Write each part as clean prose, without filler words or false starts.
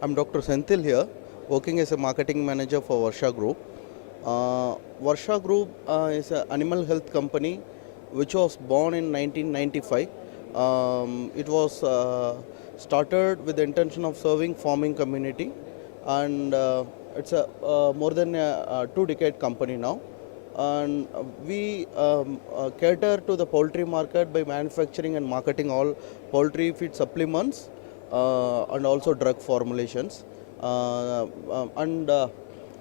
I'm Dr. Senthil here, working as a marketing manager for Varsha Group. Varsha Group is an animal health company which was born in 1995. It was started with the intention of serving farming community, and it's a more than a 2 decade company now. And we cater to the poultry market by manufacturing and marketing all poultry feed supplements and also drug formulations. And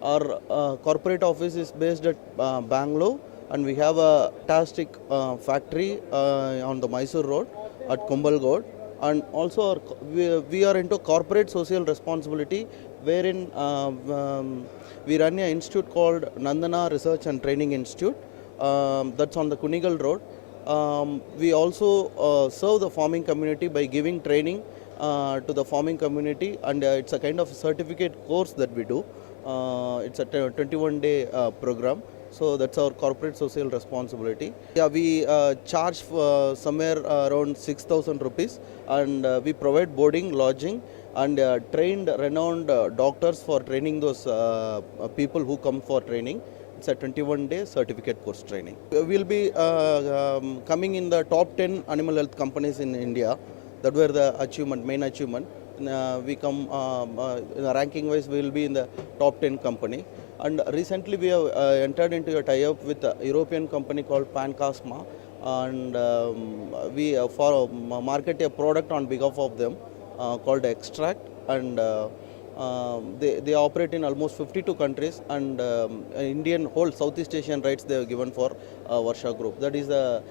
Our corporate office is based at Bangalore, and we have a fantastic factory on the Mysore Road at Kumbalgod. And also we are into corporate social responsibility, wherein we run an institute called Nandana Research and Training Institute, that's on the Kunigal Road. We also serve the farming community by giving training to the farming community, and it's a kind of certificate course that we do. It's a 21-day program. So that's our corporate social responsibility. Yeah, we charge somewhere around 6,000 rupees, and we provide boarding, lodging, and trained, renowned doctors for training those people who come for training. It's a 21-day certificate course training. We'll be coming in the top 10 animal health companies in India. That were the achievement, main achievement. We come ranking wise, we will be in the top 10 company. And recently we have entered into a tie-up with a European company called Pancasma, and we for market a product on behalf of them called Extract, and they operate in almost 52 countries, and Indian whole Southeast Asian rights they have given for Varsha Group. That is a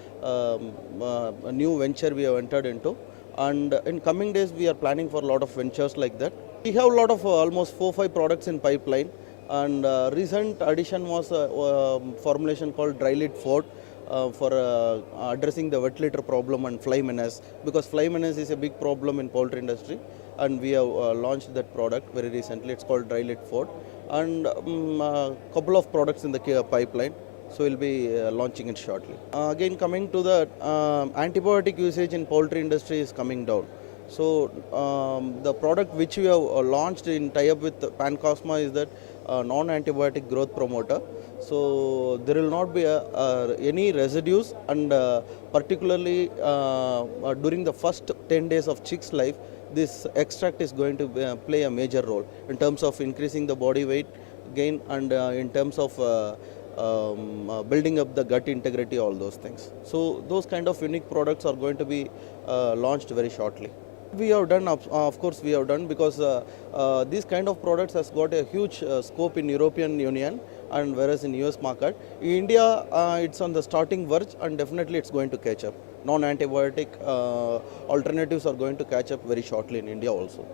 new venture we have entered into, and in coming days we are planning for a lot of ventures like that. We have a lot of almost 4-5 products in pipeline, and recent addition was a formulation called Dry Lid Fort for addressing the wet litter problem and fly menace, because fly menace is a big problem in poultry industry, and we have launched that product very recently. It's called Dry Lid Fort, and a couple of products in the pipeline. So we'll be launching it shortly. Again, coming to the antibiotic usage in poultry industry is coming down. So the product which we have launched in tie-up with Pancasma is that non-antibiotic growth promoter. So there will not be any residues, and particularly during the first 10 days of chick's life, this extract is going to play a major role in terms of increasing the body weight gain, and in terms of building up the gut integrity, all those things. So those kind of unique products are going to be launched very shortly. We have done, of course we have done, because these kind of products has got a huge scope in European Union, and whereas in US market. In India it's on the starting verge, and definitely it's going to catch up. Non-antibiotic alternatives are going to catch up very shortly in India also.